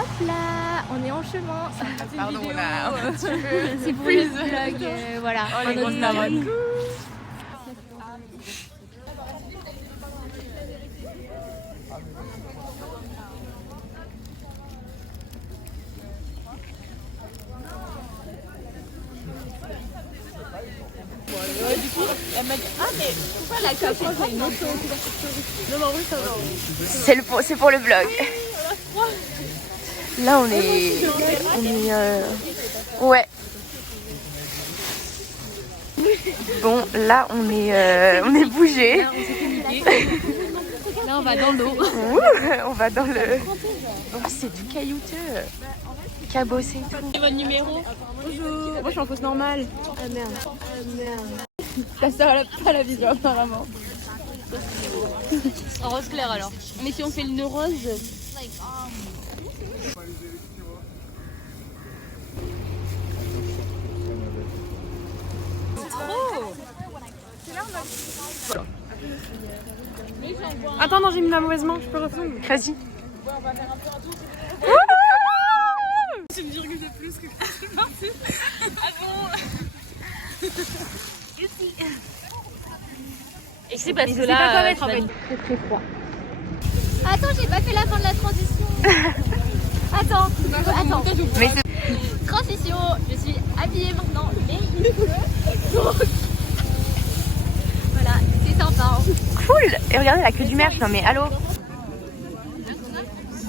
Hop là, on est en chemin. Pardon, là. C'est pour le vlog, voilà. Oh, les grosses daronnes. Elle m'a dit ah mais pourquoi la capote a une autre couverture? Non oui ça va. C'est pour le vlog. Là on est ouais. Bon là on est bougé. Là on va dans l'eau. On va dans le. Oh, c'est tout caillouteux. Cabossé et tout. Et votre numéro? Bonjour. Moi je suis en fausse normale. Ah merde. Ça pas la vision apparemment. En rose clair alors. Mais si on fait le nœud rose. Attends, non, j'ai mis la mauvaise main, je peux refaire. Vas-y. C'est une virgule de plus que quand je suis partie. Ah bon. Et c'est parce que là, très froid. Attends, j'ai pas fait la fin de la transition. Attends. Mais Transition, je suis habillée maintenant, mais il pleut. Donc, voilà, c'est sympa. Hein. cool. Et regardez la queue du merch. Non mais allô.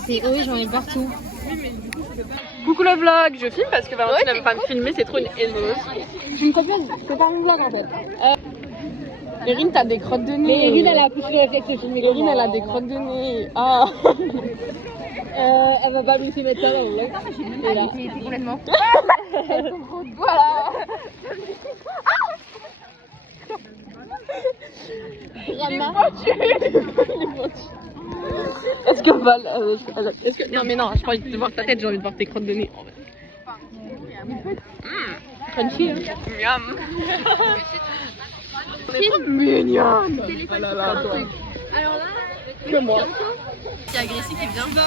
Oui, j'en ai partout. Coucou le vlog, je filme parce que Valentine elle veut pas me filmer, c'est trop une haineuse. Je me copine, c'est pas mon vlog en fait. Erin t'as des crottes de nez. Mais Erin elle a poussé le réflexe de filmer. Erin elle a des crottes de nez. Ah. Elle va pas me laisser mettre ça dans le vlog. Et là. C'est complètement. Voilà. Est-ce que Val. Est-ce que. Non mais non, j'ai pas envie de voir ta tête, j'ai envie de voir tes crottes de nez. Crunchy, hein. Miam. On est trop mignonne. Ah là là, toi. Alors là, Que moi. c'est agressif qui vient. Là.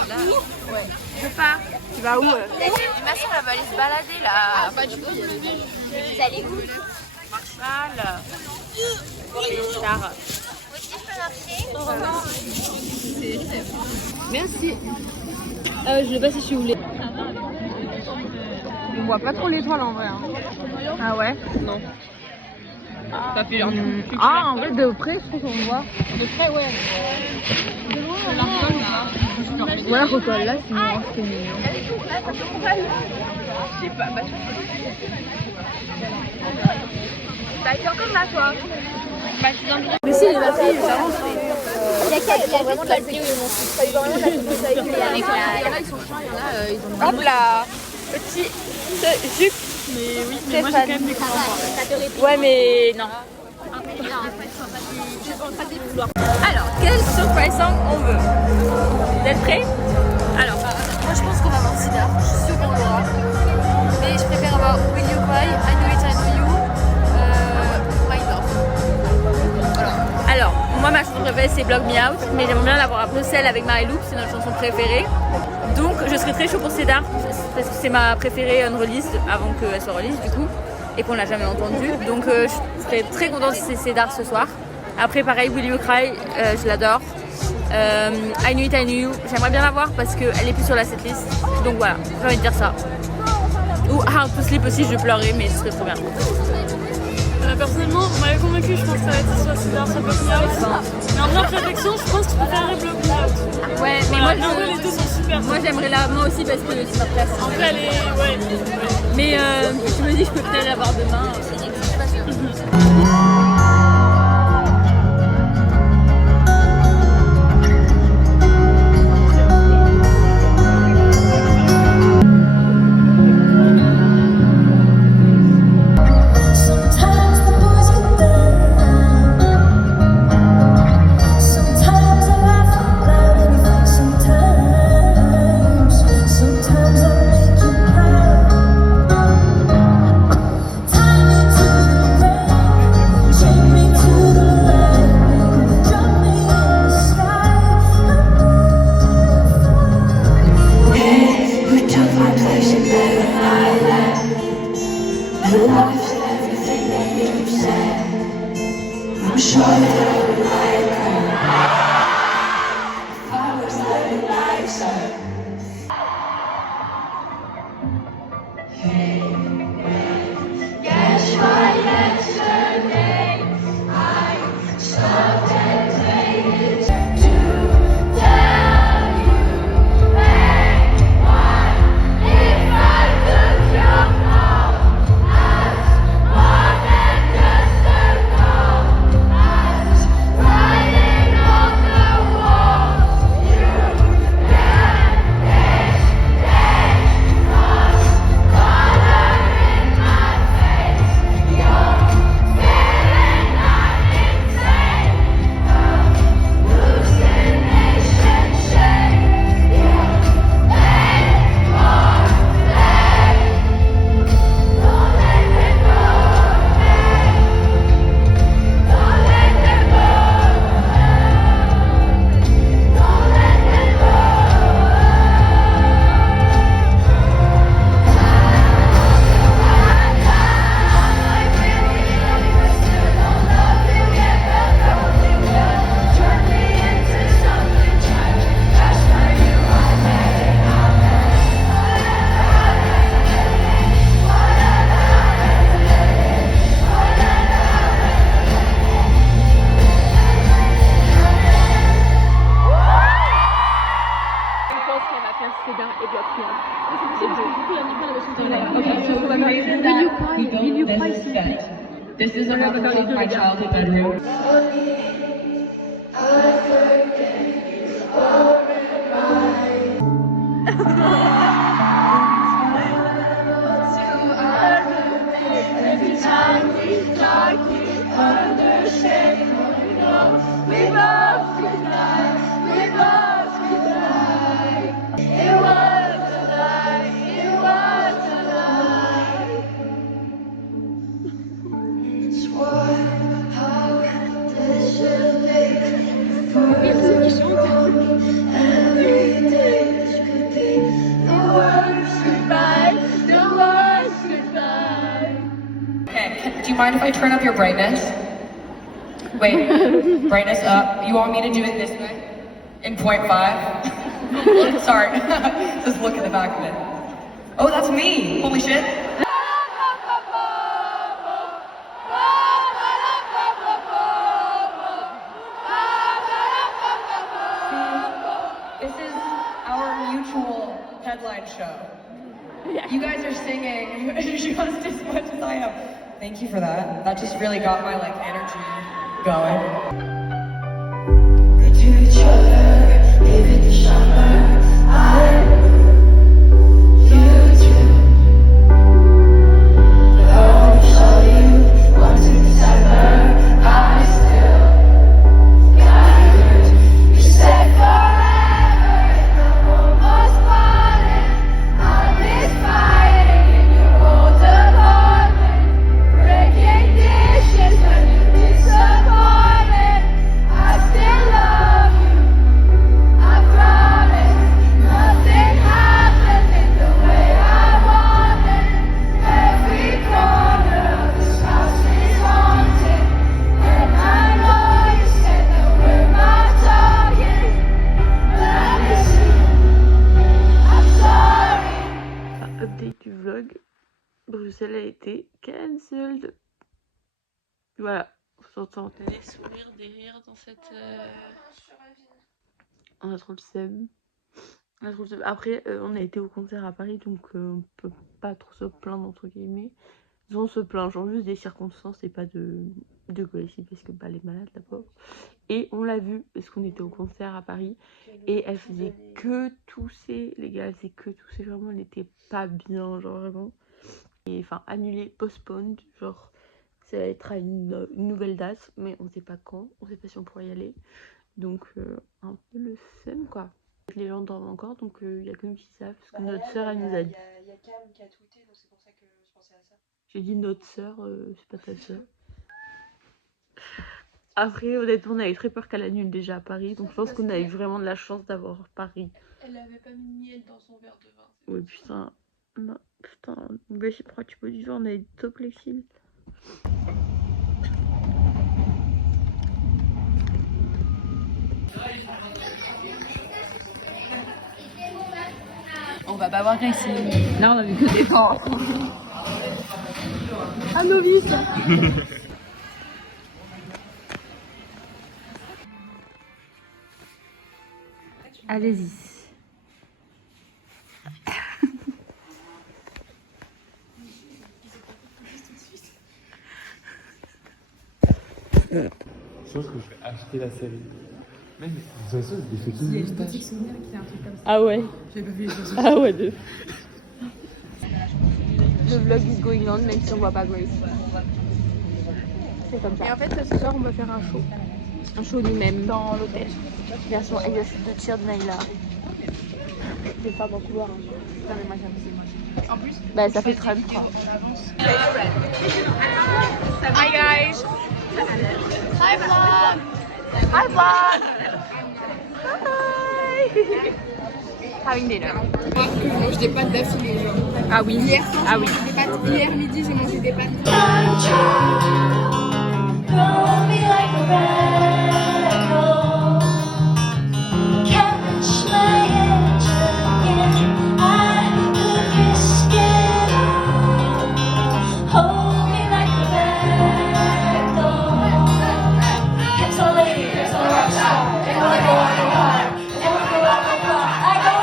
Je pars. Tu vas où? Ma soeur elle va aller se balader là. vous allez où? Marshall. Richard. Aussi, je peux marcher. Merci. Je sais pas si je suis voulée. On voit pas trop l'étoile en vrai. Hein. Ah ouais? Non. Ça fait un peu plus Ah, clair. en vrai, de près, je trouve qu'on voit. De près, ouais. De loin, là. Voilà, recolle là, c'est mignon. Je sais pas. Bah t'es encore là toi. Mais si, les filles, Il y a vraiment de la pluie. Hop là. Petit jupe. Mais oui, mais moi j'ai quand même des couleurs. Ouais mais non. Alors, quel surprise song on veut? Vous êtes prêts? Alors, moi je pense qu'on va avoir Cedar, je suis sûre qu'on l'aura. Mais je préfère avoir Will You Cry, I Know It, I Know You, My Love. Voilà. Alors, moi ma chanson préférée c'est Block Me Out, mais j'aimerais bien l'avoir après celle avec Marie-Lou, c'est notre chanson préférée. Donc je serais très chaud pour Cedar, parce que c'est ma préférée unreleased avant qu'elle soit release du coup. Et qu'on l'a jamais entendue. Donc je serais très contente si c'est Cedar ce soir. Après pareil, Will You Cry, je l'adore. I Knew It, I Knew You, j'aimerais bien la voir parce qu'elle est plus sur la setlist. Donc voilà, j'ai envie de dire ça. Ou Hard to Sleep aussi, je pleurerais, mais ce serait trop bien. Personnellement, vous m'avez convaincu, je pense que ça va être soit Cedar, soit Block Me Out. Mais en vraie réflexion, je pense que tu préférerais Block Me Out. Ouais, mais Voilà, mais en vrai, les deux sont super. moi j'aimerais la, moi aussi parce que c'est ma place. En vrai, elle est. Ouais. Mais je me dis, je peux peut-être l'avoir demain. Your life is everything that you've said. I'm sure that I would like her if I was living like her. Hey, guess what? Yesterday I stopped and waited to tell you, hey, what if I took your call as more than just a call, as writing on the walls, you can exchange us, color in my face, you're feeling not insane, hallucination shade, you make more play, don't let it go away, don't let it go away, don't let it go Je pense qu'elle va faire Cédar et Bloc Noir. C'est bon. Du coup, il y a une fois la version télé. Ok, je pense qu'on va faire Will You Cry, s'il vous plaît. This is a On va faire les deux, les gars. childhood bedroom. Okay, do you mind if I turn up your brightness? Wait, brightness up. You want me to do it this way? In 0.5? Sorry, just look at the back of it. Oh, that's me! Holy shit! This is our mutual headline show. You guys are singing just as much as I am. Thank you for that. That just really got my like energy going. Good to each other, live in the summer. You too. But I only saw you once in December. I still got yours. You said forever, and I'm almost falling. I miss fighting in your old apartment, breaking dishes when you disappointed. I still love you, I promise. Nothing happened in the way I wanted. Every corner of this house is haunted, and I know you said that we're not talking, but I miss you. I'm sorry. Update du vlog. Bruxelles a été cancelled. Voilà, on s'entend des sourires, des rires dans cette. On a trop le seum. On a trop le seum. Après, on a été au concert à Paris, donc on peut pas trop se plaindre entre guillemets. On se plaint genre juste des circonstances et pas de quoi ici parce que bah, elle est malade d'abord. Et on l'a vu parce qu'on était au concert à Paris et elle faisait que tousser, les gars, elle faisait que tousser, vraiment elle était pas bien, genre vraiment. Et enfin annulé, postponed, genre ça va être à une nouvelle date, mais on sait pas quand, on sait pas si on pourra y aller. Donc un peu le seum quoi. Les gens dorment encore, donc il y a que nous qui savent, parce que notre sœur elle nous a dit. Il y a Cam qui a tweeté, donc c'est pour ça que je pensais à ça. J'ai dit notre sœur, c'est pas ta sœur. Après, honnêtement, on avait très peur qu'elle annule déjà à Paris, donc je pense qu'on a eu vraiment de la chance d'avoir Paris. Elle avait pas mis de miel dans son verre de vin. Oui, putain. Non, putain, mais je crois que tu peux du genre, on a des top flexibles. On va pas voir Gracie. Là, on a vu que des temps. Un novice. Allez-y. Je pense que je vais acheter la série. Mais de toute façon, des photos de moustache. Ah ouais. Ah ouais, de. Le vlog is going on, même si on voit pas Grace. C'est comme ça. Et en fait, ce soir, on va faire un show. Un show nous-mêmes. Dans l'hôtel. Version exercice de cheer de Naïla. Des femmes en couloir. Putain, mais moi j'aime aussi. En plus, bah ça fait Trump quoi. Hi guys. Hi vlog. Hi vlog. Hi. Having dinner. Moi, je mange des pâtes d'affilée, genre. Ah oui. Hier soir, Ah j'ai oui. mangé des pâtes. Hier midi, j'ai mangé des pâtes. Roll me like a rag-doll. Catch my engine. I could risk it all. Hold me like a rag-doll. Hips on lady, hips on rock star. They wanna go, I go hard. They wanna go, I go far. I go.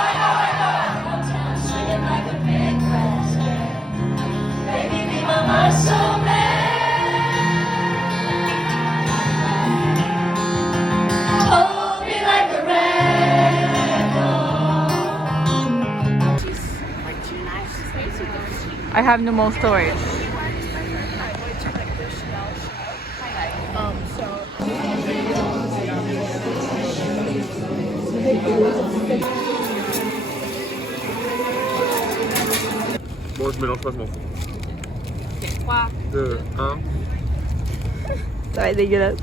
Downtown swinging like a big basket. Baby, be my muscle man. Hold me like a rag-doll. I have no more storage. Bon, je mélange pas, je m'en fous. 3, 2, 1. Ça va être dégueulasse.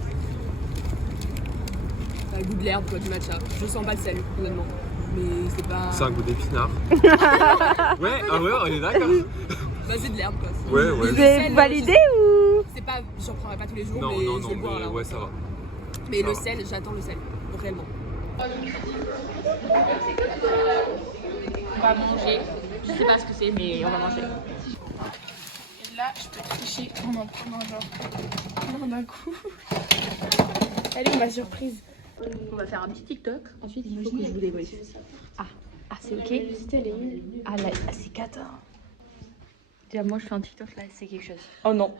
Ça a le goût de l'herbe, quoi, du matcha. Je sens pas le sel, honnêtement. Mais c'est pas. C'est un goût d'épinard. Ouais, ah ouais, on est d'accord. Bah, c'est de l'herbe, quoi. Ouais, ouais. Vous avez validé ou? C'est pas. J'en prendrai pas tous les jours, Non, mais non, je vais le non, boire mais là. ouais, ça va. Mais ça le va. sel, j'attends le sel. Réellement. On va manger. Je sais pas ce que c'est, mais on va manger. Et là, je peux tricher en en prenant genre. D'un coup. Elle est ma surprise. On va faire un petit TikTok. Ensuite, il faut que je vous débriefe. Ah, c'est ok. Ah là, c'est 14. Déjà, moi, je fais un TikTok là, c'est quelque chose. Oh non.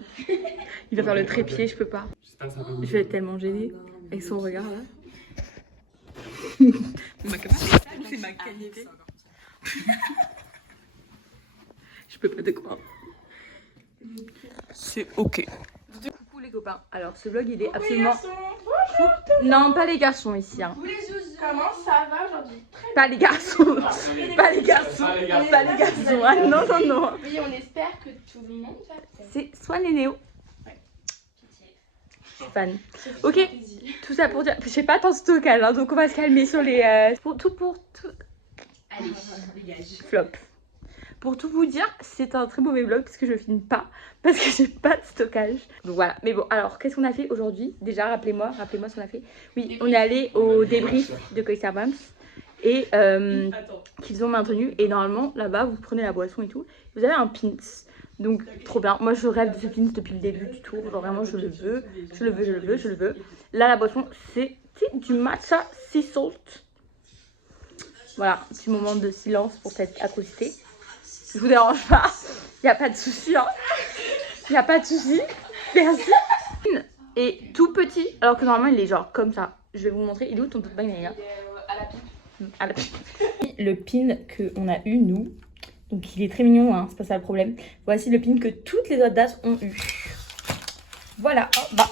Il va faire le trépied, je peux pas. J'espère que ça va Je vais être tellement gênée avec son regard là. Ma capacité, c'est ma qualité. Je peux pas te croire. C'est ok. Coucou les copains. Alors, ce vlog, il est absolument. Non, pas les garçons ici. Hein. Comment ça va aujourd'hui? Pas les garçons. Pas les garçons. Pas les garçons. Ah non, non, non. Oui, on espère que tout le monde va bien. C'est soit les néos. Je suis fan. Ok, tout ça pour dire. J'ai pas tant de stockage, hein, donc on va se calmer sur les. Pour tout. Allez, dégage. Flop. Pour tout vous dire, c'est un très mauvais vlog parce que je filme pas, parce que j'ai pas de stockage. Donc voilà. Mais bon, alors qu'est-ce qu'on a fait aujourd'hui? Déjà, rappelez-moi ce qu'on a fait. Oui, on est allé au débrief de Coaster Bumps et qu'ils ont maintenu. Et normalement, là-bas, vous prenez la boisson et tout. Vous avez un pins. Donc trop bien, moi je rêve de ce pins depuis le début du tour, genre vraiment je le veux. Là la boisson c'est du matcha sea salt. Voilà, petit moment de silence pour cette atrocité. Je vous dérange pas, y a pas de souci hein. Y a pas de souci, merci. Et tout petit, alors que normalement il est genre comme ça. Je vais vous montrer, il est où ton tote bag Naïla? À la pipe. Le pin qu'on a eu nous. Donc il est très mignon, hein, c'est pas ça le problème. Voici le pin que toutes les autres dates ont eu. Voilà, oh, bah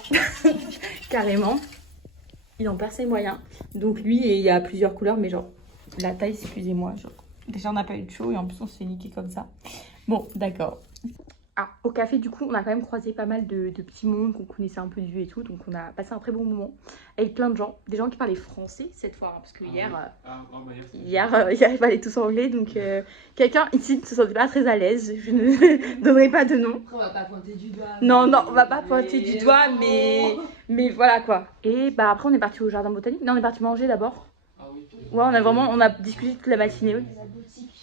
carrément. Il en perd ses moyens. Donc lui, il y a plusieurs couleurs, mais genre la taille, excusez-moi. Genre, déjà on n'a pas eu de chaud et en plus on se fait niquer comme ça. Bon, d'accord. Ah, au café, du coup, on a quand même croisé pas mal de petits mondes qu'on connaissait un peu de vue et tout. Donc, on a passé un très bon moment avec plein de gens. Des gens qui parlaient français cette fois. Hein, parce que hier, ils parlaient tous anglais. Donc, quelqu'un ici ne se sentait pas très à l'aise. Je ne donnerai pas de nom. On va pas pointer du doigt. Non, on va pas pointer du doigt, mais voilà quoi. Et bah, après, on est parti au jardin botanique. Non, on est parti manger d'abord. Ouais, on a discuté toute la matinée. Oui.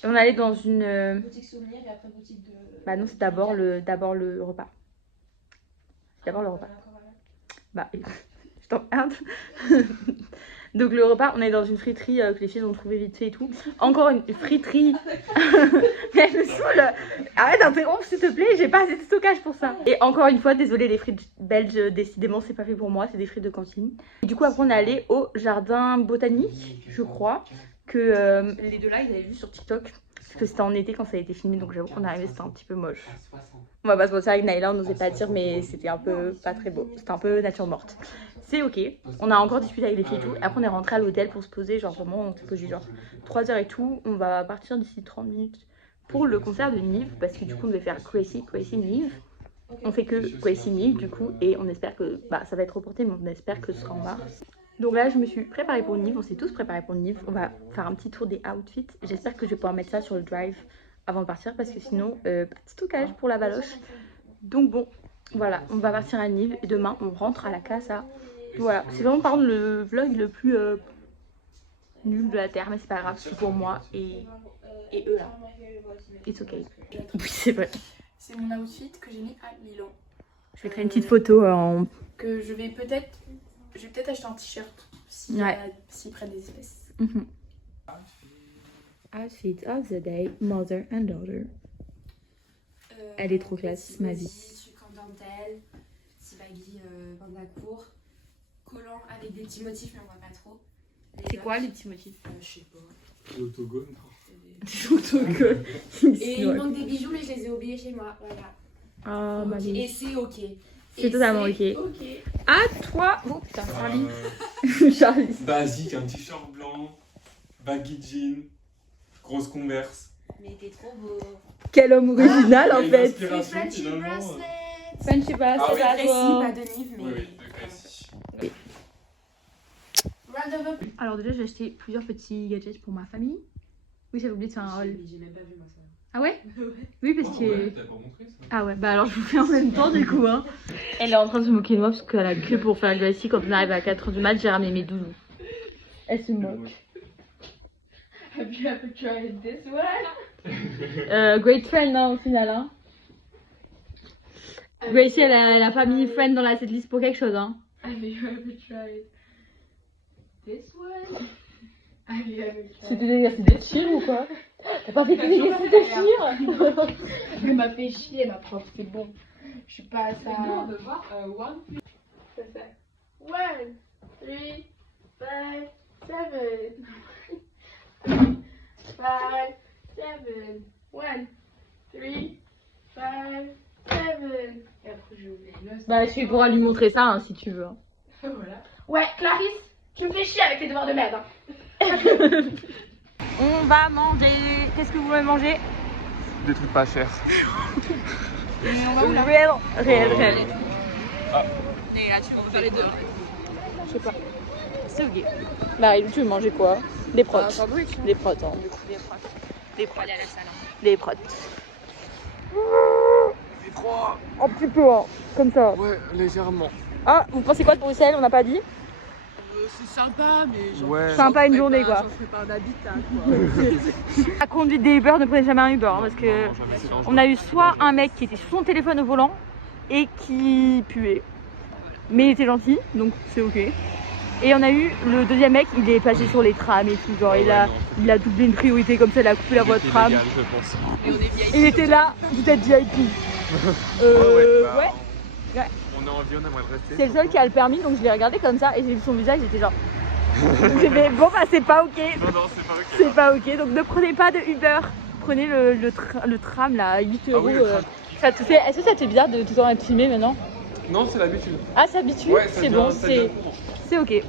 Et on allait dans une. Boutique souvenir et après boutique de. Bah non, c'est d'abord le repas. C'est d'abord le repas. Bah, je t'emmerde. Donc le repas, on est dans une friterie que les filles ont trouvé vite fait et tout. Encore une friterie. Mais elle me saoule. Arrête d'interrompre s'il te plaît, j'ai pas assez de stockage pour ça. Et encore une fois, désolé les frites belges, décidément c'est pas fait pour moi, c'est des frites de cantine. Et du coup après on est allé au jardin botanique, je crois, que les deux là ils avaient vu sur TikTok. Parce que c'était en été quand ça a été filmé, donc j'avoue qu'on est arrivé, c'était un petit peu moche. On va pas se mentir avec Naïla, on n'osait pas dire, mais c'était un peu pas très beau. C'était un peu nature morte. C'est ok. On a encore discuté avec les filles et tout. Après, on est rentré à l'hôtel pour se poser. Genre, vraiment, on s'est posé genre 3 heures et tout. On va partir d'ici 30 minutes pour le concert de Nive. Parce que du coup, on devait faire Crazy, Nive. On fait que Crazy, Nive du coup. Et on espère que ça va être reporté, mais on espère que ce sera en mars. Donc là, je me suis préparée pour Nive. On s'est tous préparés pour Nive. On va faire un petit tour des outfits. J'espère que je vais pouvoir mettre ça sur le drive avant de partir. Parce que sinon, pas de stockage pour la baloche. Donc bon, voilà. On va partir à Nive. Et demain, on rentre à la casa. Voilà. C'est vraiment, par contre, le vlog le plus nul de la terre. Mais c'est pas grave. C'est pour moi et eux là. It's ok. Oui, c'est vrai. C'est mon outfit que j'ai mis à Milan. Je mettrai une petite photo en... Que je vais peut-être acheter un t-shirt s'ils prennent des espèces. Outfit of the day, mother and daughter. Elle est trop classe, ma vie. Sucre en dentelle, petit baggy Vandacourt, collant avec des petits motifs mais on voit pas trop. C'est quoi les petits motifs? Je sais pas. L'autogone. Des autocollants. Et il manque des bijoux mais je les ai oubliés chez moi, voilà. Ah bah Et c'est ok. C'est totalement ok. À toi. Oh putain, Charlie. Charlie. Basique, un t-shirt blanc, baggy jean, grosse Converse. Mais t'es trop beau. Quel homme original en fait. Inspiration finalement. Friendship bracelet. Ah oui, Pas de Nive mais... Oui, de Cassie. Alors déjà j'ai acheté plusieurs petits gadgets pour ma famille. Oui, j'avais oublié de faire un haul. J'ai même pas vu ma soeur. Ah ouais? Oui, parce que... Ouais, t'as pas montré ça. Ah ouais, bah alors je vous fais en même temps du coup hein. Elle est en train de se moquer de moi parce qu'elle a que pour faire Gracie. Quand on arrive à 4h du mat, j'ai ramené mes doudous. Elle se moque. Have you ever tried this one? Great friend hein, au final hein. Gracie elle a pas mis friend dans la setlist pour quelque chose hein. Have you ever tried this one? Have you ever tried... C'était des exercices de tir ou quoi? T'as pas fait que des exercices de tir? Elle m'a fait chier ma prof, c'est bon. Je suis pas à ça. Nous, on veut voir one. C'est ça. 1, 3, 5, 7. 5, 7. 1, 3, 5, 7. Et après, j'ai oublié. Bah tu pourras lui montrer ça hein, si tu veux. Hein. Voilà. Ouais, Clarisse, tu me fais chier avec les devoirs de merde. Hein. On va manger. Qu'est-ce que vous voulez manger? Des trucs pas chers. Réel. Ah. Et là tu veux faire les deux. Je sais pas. C'est ok. Marie, tu veux manger quoi? Des protes. Des protes, hein, du coup. Des protes. Des protes. C'est froid. Un petit peu, hein. Comme ça. Ouais, légèrement. Ah, vous pensez quoi de Bruxelles? On n'a pas dit? C'est sympa, mais genre. Ouais. Sympa une journée quoi. J'en ferai pas un habitat quoi. La conduite des Uber, ne prenez jamais un Uber hein, parce que Non, jamais, c'est dangereux. on a eu soit un mec qui était sur son téléphone au volant et qui puait, mais il était gentil donc c'est ok. Et on a eu le deuxième mec, il est passé sur les trams et tout, genre il a doublé une priorité comme ça, il a coupé la voie de tram. Illégal, je pense. Il était là, vous êtes VIP. Ouais. On a envie, on aimerait le rester. C'est le seul qui a le permis donc je l'ai regardé comme ça et j'ai vu son visage, j'étais genre. Donc j'ai fait bon bah c'est pas ok. Non, c'est pas ok. C'est pas ok, donc ne prenez pas de Uber, prenez le tram là, 8 Ah euros. oui, le tram. Est-ce que ça te fait bizarre de tout le temps être filmé maintenant? Non, c'est l'habitude. Ah, c'est habitué? Ouais, c'est bon, c'est ok.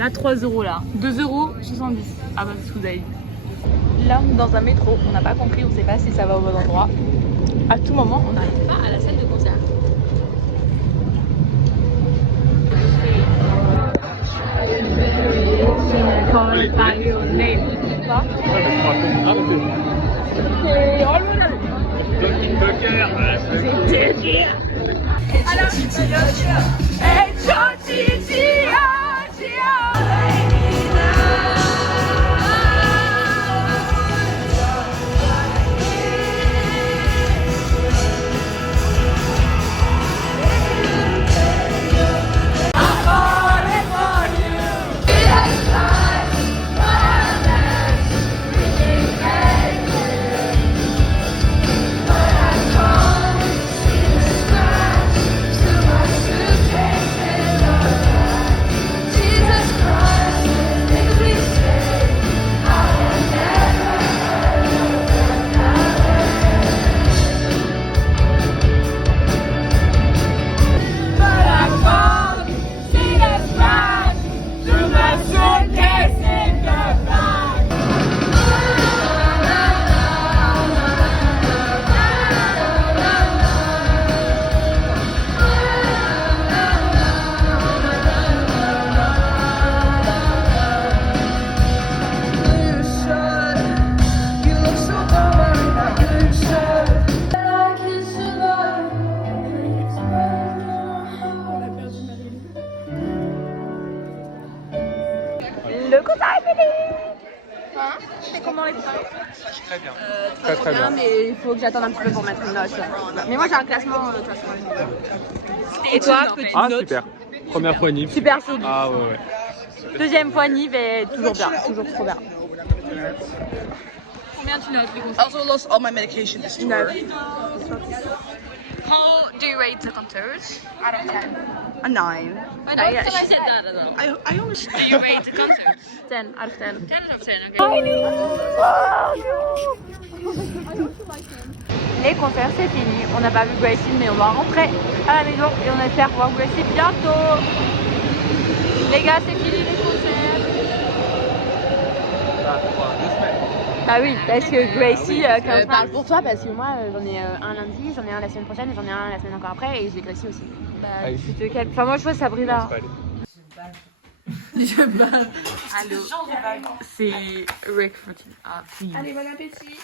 Là, 3 € là. 2,70 €. Ah bah, c'est ce que vous avez dit. Là, on est dans un métro, on n'a pas compris, on sait pas si ça va au bon endroit. À tout moment, on n'arrive pas à la salle de concert. Call by your name. Quoi? Le concert est fini. Hein? C'est comment les soirées? Très bien. Très bien, mais il faut que j'attende un petit peu pour mettre une note. Mais moi j'ai un classement de toute façon. Et toi, petite Ah, note? super. Première fois Nîmes. Super solide. Ah, ouais. Deuxième fois Nive et toujours bien, toujours trop bien. Combien tu notes les I also lost all my medication this tour. 9. How do you rate the concert? Out of 10. A 9. I know, she said that as well. I only. Do you rate the concert? 10 out of 10. 10 out of 10, okay. Les concerts c'est fini, on n'a pas vu Gracie mais on va rentrer à la maison et on espère voir Gracie bientôt. Les gars c'est fini les concerts. Ah oui, parce que Gracie, parle pour toi parce que moi j'en ai un lundi, j'en ai un la semaine prochaine, j'en ai un la semaine encore après et j'ai Gracie aussi. Bah, tu te calmes. Enfin moi je vois Sabrina. Je balle. Allô. C'est Rick Martin. Ah, please. Allez, bon appétit.